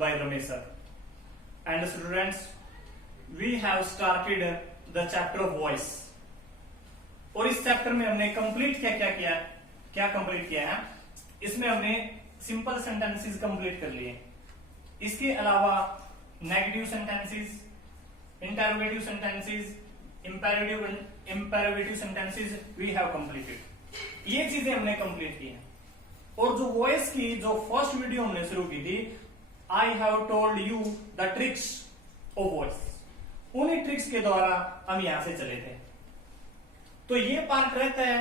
by Ramesh sir. And students, we have started the chapter of voice. और इस chapter में हमने complete क्या कंप्लीट किया है? इसमें हमने सिंपल सेंटेंसेस कंप्लीट कर लिए। इसके अलावा negative sentences, interrogative sentences, imperative sentences we have completed. ये चीजें हमने कंप्लीट की हैं। और जो वॉइस की जो फर्स्ट वीडियो हमने शुरू की थी, I have told you the tricks of voice, उन्हीं ट्रिक्स के द्वारा हम यहां से चले थे। तो ये पार्ट रहता है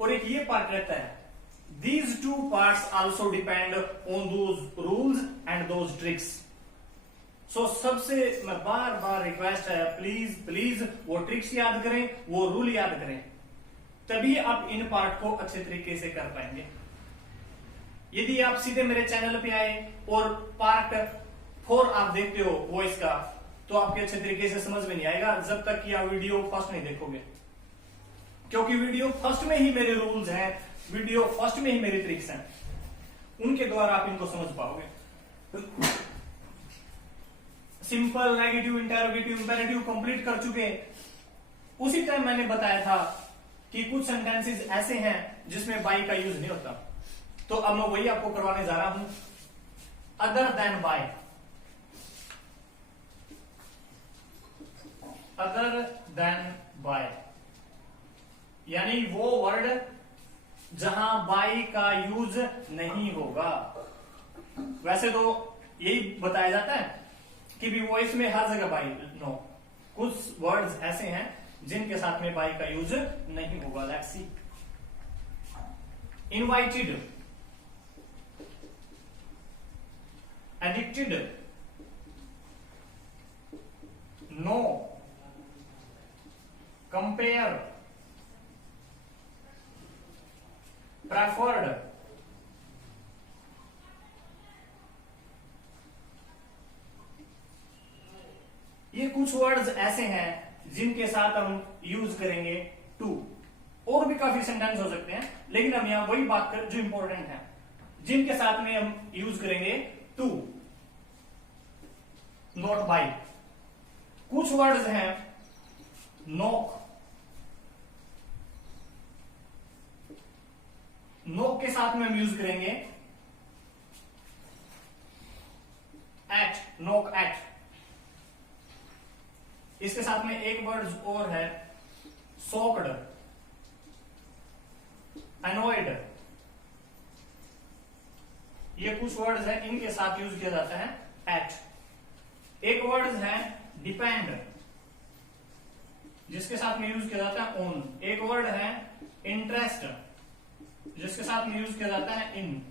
और एक ये पार्ट रहता है। These two parts also depend on those rules and those tricks. So सबसे मैं बार बार रिक्वेस्ट है, प्लीज वो ट्रिक्स याद करें, वो रूल याद करें, तभी आप इन पार्ट को अच्छे तरीके से कर पाएंगे। यदि आप सीधे मेरे चैनल पे आए और पार्ट 4 आप देखते हो वॉइस का, तो आपके अच्छे तरीके से समझ में नहीं आएगा जब तक कि आप वीडियो फर्स्ट नहीं देखोगे। क्योंकि वीडियो फर्स्ट में ही मेरे रूल्स हैं, वीडियो फर्स्ट में ही मेरी ट्रिक्स हैं, उनके द्वारा आप इनको समझ पाओगे। Simple, negative, interrogative, imperative complete कर चुके। उसी टाइम मैंने बताया था कि कुछ सेंटेंसेस ऐसे हैं जिसमें बाय का यूज नहीं होता, तो अब मैं वही आपको करवाने जा रहा हूं। Other than by, other than by यानी वो वर्ड जहां बाय का यूज नहीं होगा। वैसे तो यही बताया जाता है कि भी वॉइस में हर जगह बाय नो, कुछ वर्ड्स ऐसे हैं जिनके साथ में बाय का यूज नहीं होगा। Let's see. Invited, addicted, no, compare, preferred, ये कुछ वर्ड्स ऐसे हैं जिनके साथ हम यूज करेंगे टू। और भी काफी सेंटेंस हो सकते हैं, लेकिन हम यहां वही बात करें जो इंपॉर्टेंट है, जिनके साथ में हम यूज करेंगे टू, नॉट बाय। कुछ वर्ड्स हैं नॉक, नॉक के साथ में हम यूज करेंगे एट, नॉक एट। इसके साथ में एक वर्ड और है सॉक्ड, अनॉयड। ये कुछ वर्ड्स हैं, इनके साथ यूज किया जाता है एट। एक वर्ड है डिपेंड, जिसके साथ में यूज किया जाता है ऑन। एक वर्ड है इंटरेस्ट, जिसके साथ में यूज किया जाता है इन।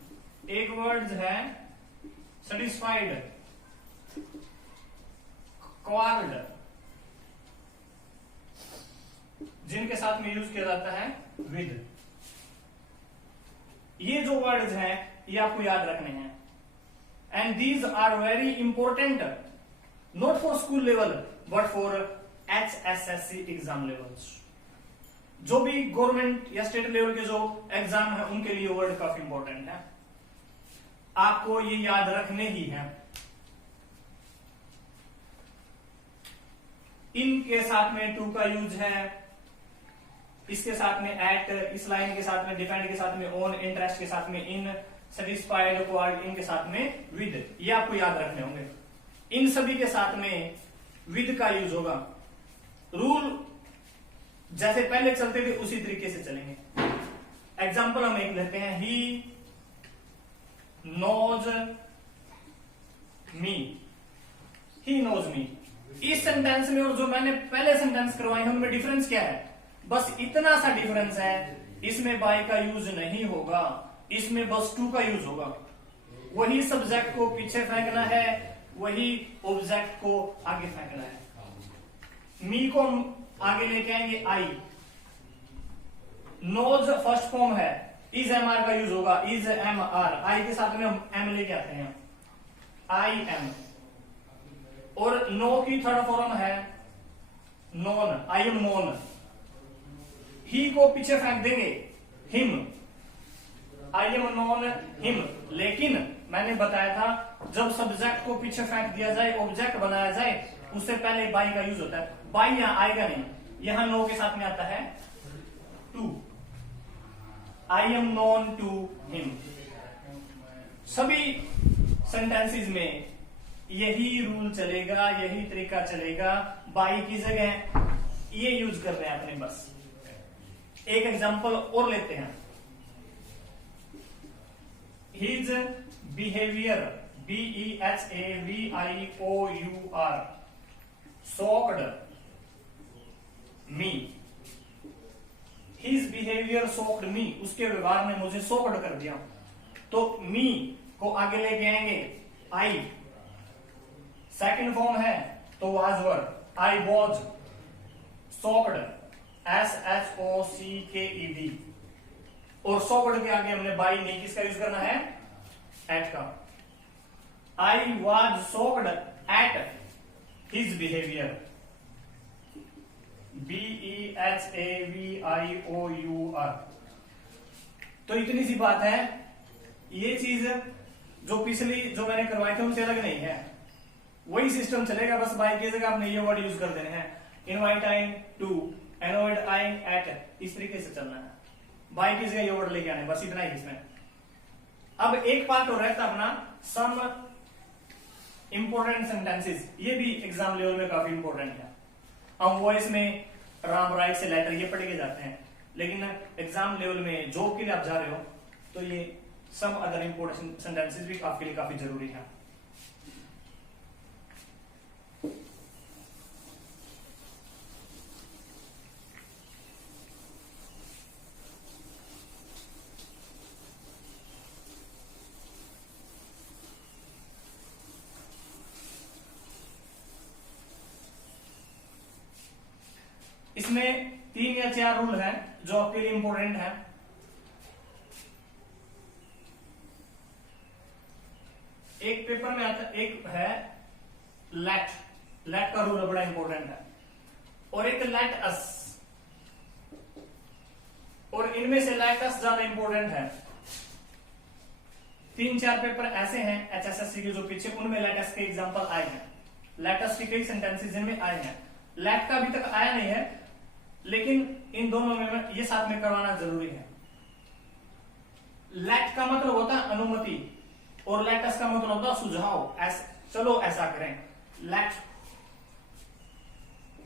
एक वर्ड है सेटिस्फाइड, क्वार्ड, जिनके साथ में यूज किया जाता है विद। ये जो वर्ड्स हैं ये आपको याद रखने हैं। And these are very important, not for school level but for HSSC exam levels. जो भी गवर्नमेंट या स्टेट लेवल के जो एग्जाम है उनके लिए वर्ड काफी इंपॉर्टेंट है, आपको ये याद रखने ही है। इनके साथ में टू का यूज है, इसके साथ में एट, इस लाइन के साथ में डिपेंड के साथ में ऑन, इंटरेस्ट के साथ में इन, सेटिस्फाइड, क्वार्ड, इनके साथ में विद। ये आपको याद रखने होंगे। इन सभी के साथ में विद का यूज होगा। रूल जैसे पहले चलते थे उसी तरीके से चलेंगे। एग्जाम्पल हम एक लेते हैं, he knows me, he knows me. इस सेंटेंस में और जो मैंने पहले सेंटेंस करवाए हैं उनमें डिफरेंस क्या है? बस इतना सा डिफरेंस है, इसमें बाय का यूज नहीं होगा, इसमें बस टू का यूज होगा। वही सब्जेक्ट को पीछे फेंकना है, वही ऑब्जेक्ट को आगे फेंकना है। मी को आगे लेके आएंगे आई। नोज फर्स्ट फॉर्म है, इज एम आर का यूज होगा, इज एम आर। आई के साथ में हम एम लेके आते हैं, आई एम। और नो की थर्ड फॉर्म है नॉन, आई एम नॉन। ही को पीछे फेंक देंगे, him, I am non him. लेकिन मैंने बताया था जब सब्जेक्ट को पीछे फेंक दिया जाए, ऑब्जेक्ट बनाया जाए, उससे पहले बाई का यूज होता है। बाई यहां आएगा नहीं, यहां नो के साथ में आता है to. I am known to him. सभी सेंटेंसेस में यही रूल चलेगा, यही तरीका चलेगा। बाई की जगह ये यूज कर रहे हैं अपने बस। एक एग्जांपल और लेते हैं। His behaviour, BEHAVIOUR, shocked me। His behaviour shocked me, उसके व्यवहार ने मुझे shocked कर दिया। तो मी को आगे लेके आएंगे आई, सेकंड फॉर्म है तो was were, I was shocked, SHOCKED। और shocked के आगे हमने बाई नहीं, किसका यूज करना है? एट का। I was shocked at his behavior, BEHAVIOUR। तो इतनी सी बात है। ये चीज जो पिछली जो मैंने करवाई थी उनसे अलग नहीं है, वही सिस्टम चलेगा, बस बाई की जगह आपने ये वर्ड यूज कर देने हैं। Invite ing to, annoyed ing at, इस तरीके से चलना है। बाई की जगह ये वर्ड लेके आने, बस इतना ही इसमें। अब एक पार्ट हो रहता अपना सम इंपोर्टेंट सेंटेंसेस। ये भी एग्जाम लेवल में काफी इंपोर्टेंट है। हम वॉइस में राम राइट से लेटर ये पढ़ के जाते हैं, लेकिन एग्जाम लेवल में जॉब के लिए आप जा रहे हो तो ये सम अदर इंपोर्टेंट सेंटेंसेस भी आपके लिए काफी जरूरी है। इसमें 3 या 4 रूल हैं जो आपके लिए इंपॉर्टेंट है। एक पेपर में आता, एक है लेट, लेट का रूल बड़ा इंपॉर्टेंट है, और एक लेट अस, और इनमें से लेट अस ज्यादा इंपॉर्टेंट है। 3-4 पेपर ऐसे हैं HSSC के जो पीछे, उनमें लेट अस के एग्जांपल आए हैं। लेट अस के कई सेंटेंसेस इनमें आए हैं। लेट का अभी तक आया नहीं है, लेकिन इन दोनों में ये साथ में करवाना जरूरी है। लेट का मतलब होता है अनुमति, और लेटस का मतलब होता है सुझाव। चलो ऐसा करें,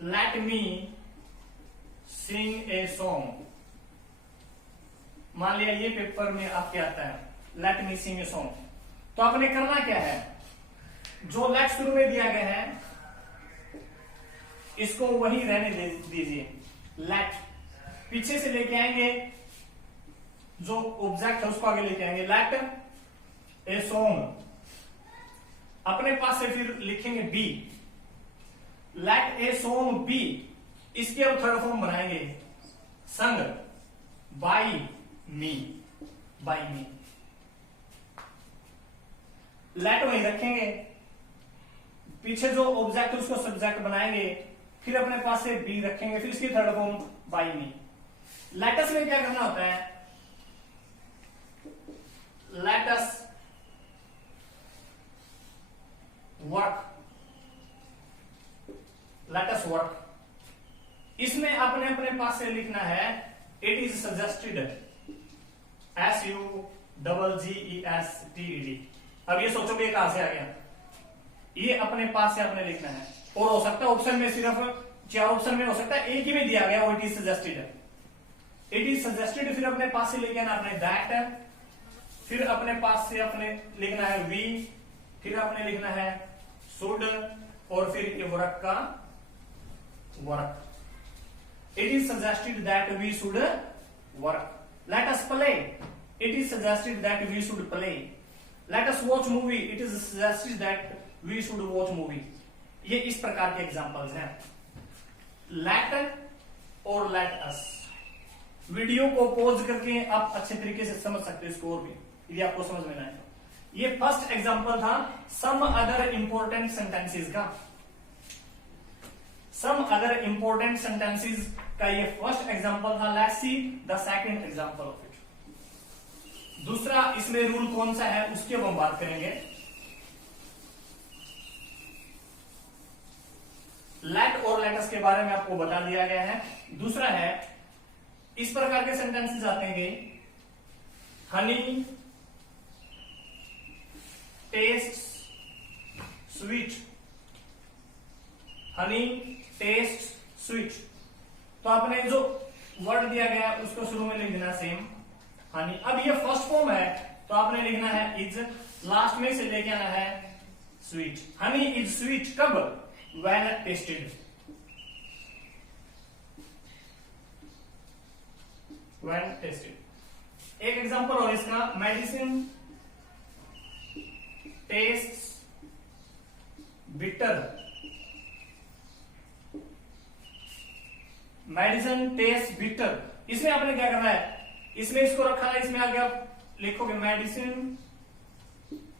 let me Singh a song. मान लिया ये पेपर में आपके आता है let me Singh a song, तो आपने करना क्या है? जो लेट शुरू में दिया गया है इसको वही रहने दीजिए। लेट पीछे से लेके आएंगे, जो ऑब्जेक्ट है उसको आगे लेके आएंगे। लेट ए सॉन्ग, अपने पास से फिर लिखेंगे B. Let A song B, इसके अब थर्ड फॉर्म बनाएंगे sung by me, by me. Let वही रखेंगे, पीछे जो ऑब्जेक्ट है उसको सब्जेक्ट बनाएंगे, फिर अपने पास से बी रखेंगे, फिर इसकी third form by me. Let's में क्या करना होता है? Let's work, let's work. इसमें अपने अपने पास से लिखना है इट इज सजेस्टेड, SUGGESTED। अब ये सोचोगे कहां से आ गया? ये अपने पास से आपने लिखना है, और हो सकता है ऑप्शन में सिर्फ 4 ऑप्शन में हो सकता है एक ही में दिया गया वो it is suggested. It is suggested, फिर अपने पास से लिखना है आपने दैट, फिर अपने पास से अपने लिखना है वी, फिर आपने लिखना है शुड, और फिर ये वर्क का work. It is suggested that we should work. Let us play, it is suggested that we should play. Let us watch movie, it is suggested that we should watch movie. ये इस प्रकार के examples हैं, let और let us. Video को pause करके आप अच्छे तरीके से समझ सकते हो इसको, और भी यदि आपको समझ में ना आए। ये फर्स्ट एग्जांपल था सम अदर इंपॉर्टेंट सेंटेंसेस का। सम अदर इंपॉर्टेंट सेंटेंसेस का ये फर्स्ट एग्जांपल था। Let's see the second example of it. दूसरा इसमें रूल कौन सा है उसकी अब हम बात करेंगे। लेट और लेटस के बारे में आपको बता दिया गया है। दूसरा है, इस प्रकार के सेंटेंसेस आते हैं कि Honey test sweet, Honey test sweet. तो आपने जो वर्ड दिया गया है उसको शुरू में लिख देना सेम हनी। अब ये फर्स्ट फॉर्म है तो आपने लिखना है इज, लास्ट में से लेके आना है स्वीट। हनी इज स्वीट कब? When tested, when tested. एक एग्जांपल और इसका, medicine test bitter, medicine test bitter. इसमें आपने क्या करना है, इसमें इसको रखा है, इसमें आगे आप लिखोगे मेडिसिन,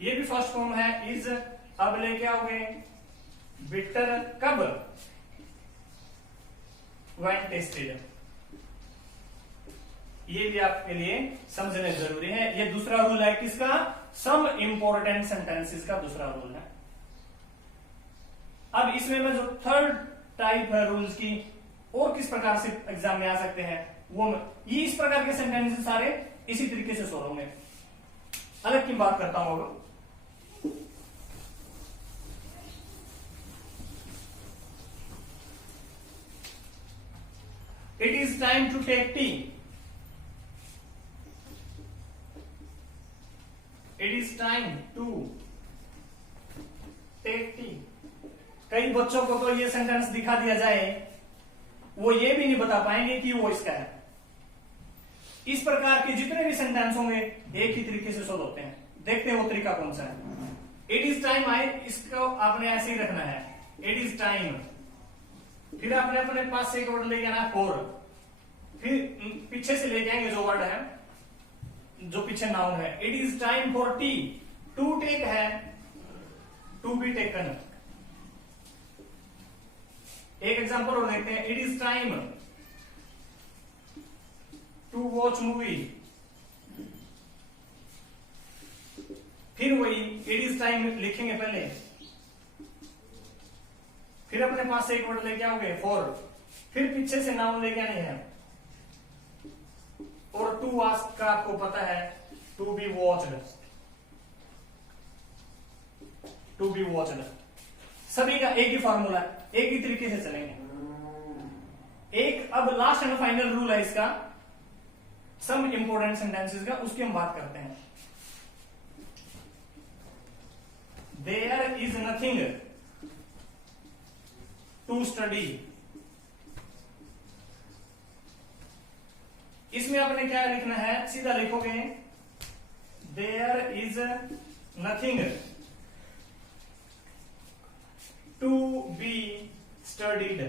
ये भी फर्स्ट फॉर्म है इज, अब लेके आओगे बिटर कब? When tested. ये भी आपके लिए समझने जरूरी है। ये दूसरा रूल है किसका? सम इंपॉर्टेंट सेंटेंसेस का दूसरा रूल है। अब इसमें मैं जो थर्ड टाइप है रूल्स की, और किस प्रकार से एग्जाम में आ सकते हैं वो ये इस प्रकार के सेंटेंसेस सारे इसी तरीके से सोल्व होंगे। अलग की बात करता हूं अब। It is time to take tea, it is time to take tea. कई बच्चों को तो ये सेंटेंस दिखा दिया जाए, वो ये भी नहीं बता पाएंगे कि वो इसका है। इस प्रकार के जितने भी सेंटेंस होंगे एक ही तरीके से सोल्व होते हैं। देखते हैं वो तरीका कौन सा है। इट इज टाइम, आई इसको आपने ऐसे ही रखना है, इट इज टाइम। फिर आपने अपने पास से एक वर्ड लेके आना फॉर, फिर पीछे से लेके आएंगे जो वर्ड है, जो पीछे नाउन है। It is time for tea, to take है, टू बी टेकन। एक एग्जांपल और देखते हैं, it is time to watch movie. फिर वही इट इज टाइम लिखेंगे पहले, फिर अपने पास से एक वर्ड लेके आओगे फॉर, फिर पीछे से नाउन लेके आनी है। और टू वाज का आपको पता है to be watched, to be watched. सभी का एक ही फॉर्मूला, एक ही तरीके से चलेंगे। एक अब लास्ट एंड फाइनल रूल है इसका, सम इंपोर्टेंट सेंटेंसेस का, उसकी हम बात करते हैं। There is nothing to study. इसमें आपने क्या लिखना है, सीधा लिखोगे there is nothing to be studied.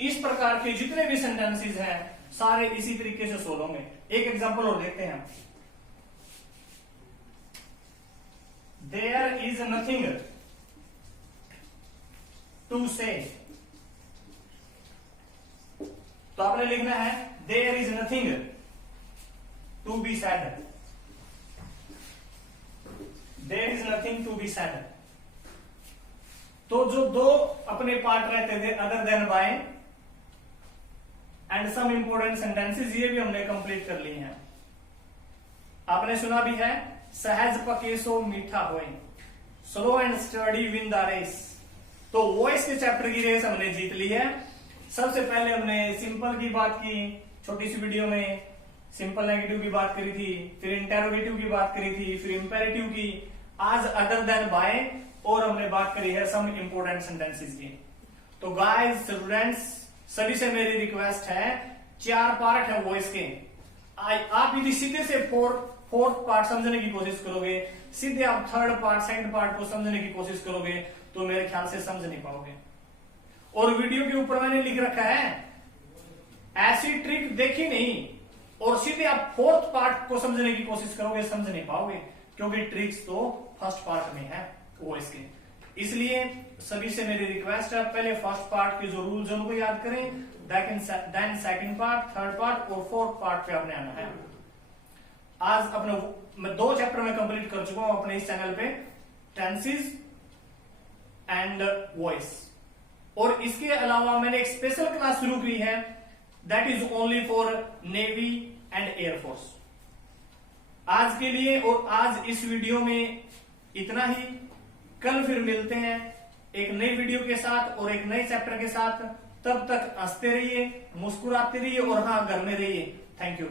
इस प्रकार के जितने भी सेंटेंसेस हैं सारे इसी तरीके से सोल्व होंगे। एक एग्जांपल और देखते हैं। देयर इज नथिंग टू से, तो आपने लिखना है there is nothing to be said, there is nothing to be said. तो जो दो अपने पार्ट रहते थे, other than by and some important sentences, ये भी हमने कंप्लीट कर लिए हैं। आपने सुना भी है, सहज पके सो मीठा होए, slow and steady win the race. तो वॉइस के चैप्टर की रेस हमने जीत ली है। सबसे पहले हमने सिंपल की बात की, छोटी सी वीडियो में सिंपल नेगेटिव की बात करी थी, फिर इंटेरोगेटिव की बात करी थी, फिर इंपेरेटिव की, आज अदर देन बाय, और हमने बात करी है सम इंपोर्टेंट सेंटेंसेस की। तो गाइस स्टूडेंट्स, सभी से मेरी रिक्वेस्ट है, 4 पार्ट है वॉइस के। आप यदि सीधे से फोर्थ पार्ट समझने की कोशिश करोगे, सीधे आप थर्ड पार्ट सेकंड पार्ट को समझने की कोशिश करोगे, तो मेरे ख्याल से समझ नहीं पाओगे। और वीडियो के ऊपर मैंने लिख रखा है, ऐसी ट्रिक देखी नहीं, और सीधे आप फोर्थ पार्ट को समझने की कोशिश करोगे, समझ नहीं पाओगे, क्योंकि ट्रिक्स तो फर्स्ट पार्ट में है वॉइस के। इसलिए सभी से मेरी रिक्वेस्ट है, पहले फर्स्ट पार्ट के जो रूल्स उनको याद करें, then second part, third part और फोर्थ पार्ट पे आपने आना है। आज अपने मैं 2 चैप्टर में कंप्लीट कर चुका हूं अपने इस चैनल पे, टेंसेस एंड वॉइस। और इसके अलावा मैंने एक स्पेशल क्लास शुरू की है, that is only for navy and air force. आज के लिए और आज इस वीडियो में इतना ही। कल फिर मिलते हैं एक नई वीडियो के साथ और एक नए चैप्टर के साथ। तब तक हंसते रहिए, मुस्कुराते रहिए और हाँ, घर में रहिए। Thank you.